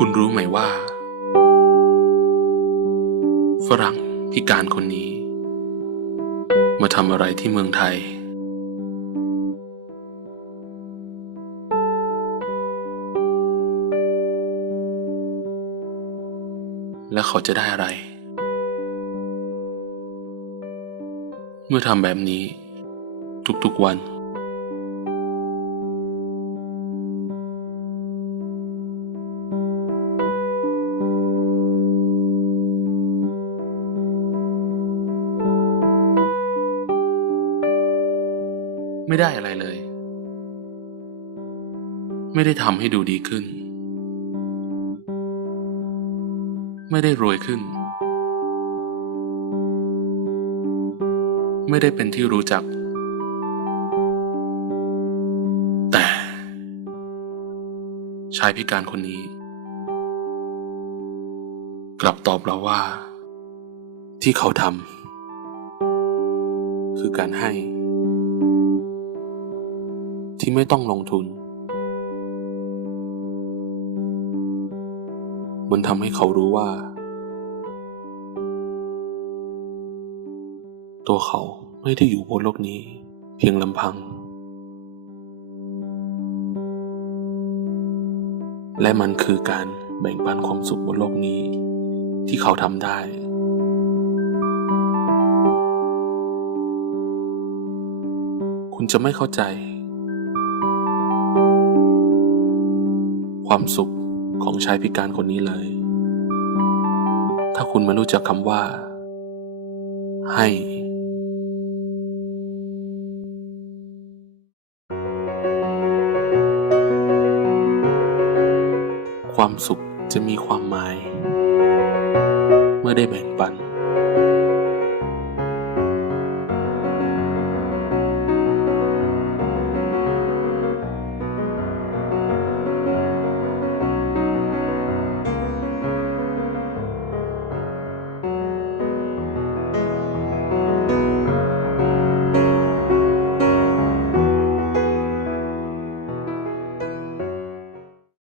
คุณรู้ไหมว่า ฝรั่งพิการคนนี้ มาทำอะไรที่เมืองไทย และเขาจะได้อะไร เมื่อทำแบบนี้ ทุกๆวัน ไม่ได้อะไรเลย ไม่ได้ทำให้ดูดีขึ้น ไม่ได้รวยขึ้น ไม่ได้เป็นที่รู้จัก แต่ ชายพิการคนนี้ กลับตอบเราว่า ที่เขาทำคือการให้ ที่ไม่ต้องลงทุน มันทำให้เขารู้ว่า ตัวเขาไม่ได้อยู่บนโลกนี้ เพียงลำพัง และมันคือการแบ่งปันความสุขบนโลกนี้ ที่เขาทำได้คุณจะไม่เข้าใจ ความสุขของชายพิการคนนี้เลย ถ้าคุณไม่รู้จักคำว่า ให้ ความสุขจะมีความหมาย เมื่อได้แบ่งปัน